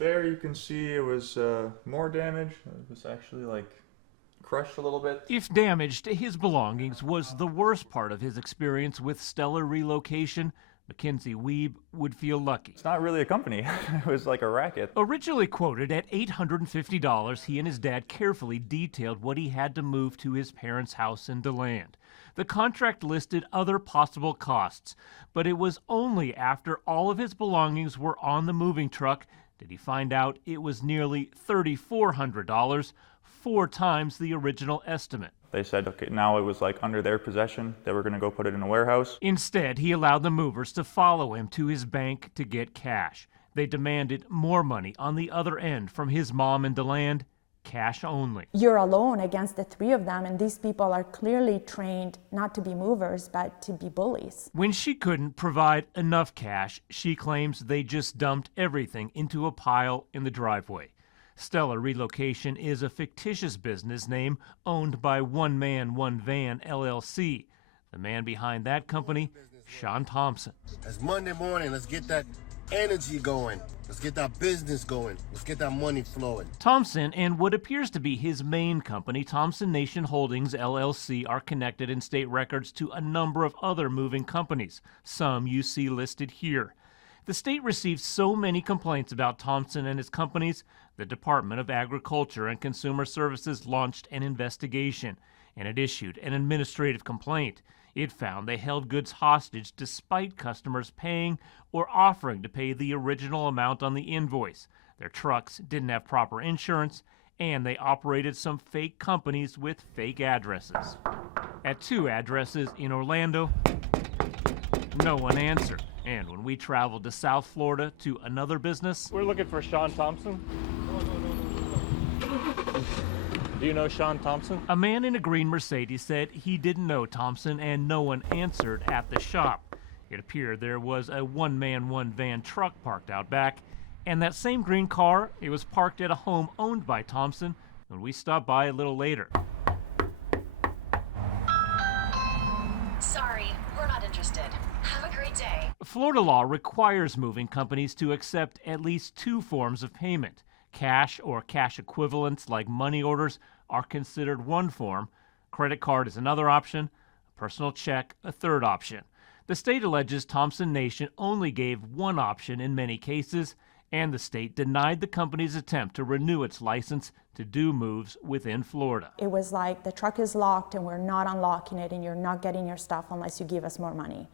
There you can see it was more damage. It was actually like crushed a little bit. If damage to his belongings was the worst part of his experience with Stellar Relocation, Mackenzie Wiebe would feel lucky. It's not really a company. It was like a racket. Originally quoted at $850, he and his dad carefully detailed what he had to move to his parents' house in DeLand. The contract listed other possible costs, but it was only after all of his belongings were on the moving truck did he find out it was nearly $3,400, 4 times the original estimate. They said, okay, now it was like under their possession. They were going to go put it in a warehouse. Instead, he allowed the movers to follow him to his bank to get cash. They demanded more money on the other end from his mom in DeLand, cash only. You're alone against the 3 of them, and these people are clearly trained not to be movers, but to be bullies. When she couldn't provide enough cash, she claims they just dumped everything into a pile in the driveway. Stellar Relocation is a fictitious business name owned by One Man, One Van, LLC. The man behind that company, Sean Thompson. It's Monday morning. Let's get that energy going. Let's get that business going. Let's get that money flowing. Thompson and what appears to be his main company, Thompson Nation Holdings, LLC, are connected in state records to a number of other moving companies, some you see listed here. The state received so many complaints about Thompson and his companies, the Department of Agriculture and Consumer Services launched an investigation, and it issued an administrative complaint. It found they held goods hostage despite customers paying or offering to pay the original amount on the invoice. Their trucks didn't have proper insurance, and they operated some fake companies with fake addresses. At 2 addresses in Orlando, no one answered. And when we traveled to South Florida to another business, we're looking for Sean Thompson. Do you know Sean Thompson? A man in a green Mercedes said he didn't know Thompson, and no one answered at the shop. It appeared there was a one-man, one-van truck parked out back, and that same green car, it was parked at a home owned by Thompson when we stopped by a little later. Sorry, we're not interested. Have a great day. Florida law requires moving companies to accept at least 2 forms of payment. Cash or cash equivalents like money orders are considered one form. Credit card is another option. A personal check, a third option. The state alleges Thompson Nation only gave one option in many cases, and the state denied the company's attempt to renew its license to do moves within Florida. It was like the truck is locked and we're not unlocking it and you're not getting your stuff unless you give us more money.